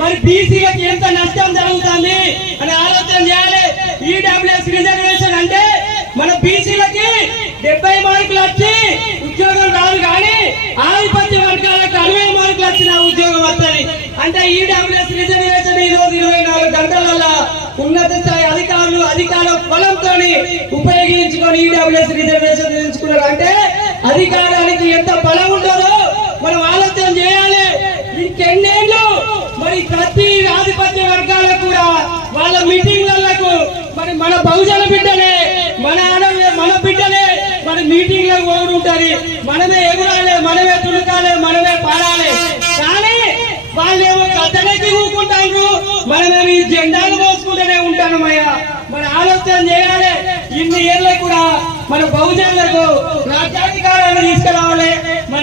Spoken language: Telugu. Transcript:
మరి బీసీలకు ఎంత నష్టం జరుగుతుంది అని ఆలోచన చేయాలి. ఈడబ్ల్యూఎస్ రిజర్వేషన్ అంటే మన బీసీలకి 70 మార్కులు వచ్చి ఉద్యోగం రాదు, కానీ ఆధిపత్య వర్గాలకు 60 మార్కులు వచ్చిన ఉద్యోగం వస్తుంది. అంటే ఈడబ్ల్యూఎస్ రిజర్వేషన్ ఈ రోజు 24 గంటల ఉన్నత స్థాయి అధికారులు అధికార బలంతో ఉపయోగించుకొని ఈడబ్ల్యూఎస్ రిజర్వేషన్ ఎంచుకున్నారు. అంటే అధికారానికి ఎంత బలం ఉంటుందో మనం ఆలోచన చేయాలి. ఇంకెన్నేళ్ళు మరి ప్రతి ఆధిపత్య వర్గాలకు కూడా వాళ్ళ మీటింగ్లకు మరి మన బహుజన బిడ్డలే మన బిడ్డలే మరి మీటింగ్లకు పోయి ఉంటది. మనమే ఎగురాలి, మనమే తులకాలి, మనమే పాడాలి. కానీ వాళ్ళేమో కథలకి ఊరుకుంటారు, మనమేమి జెండాలు మోసుకుంటూనే ఉంటాను. మన ఆలోచన చేయాలి. ఇన్ని ఏళ్ళకు కూడా మన బహుజనులకు రాజ్యాధికారాన్ని తీసుకురావాలి.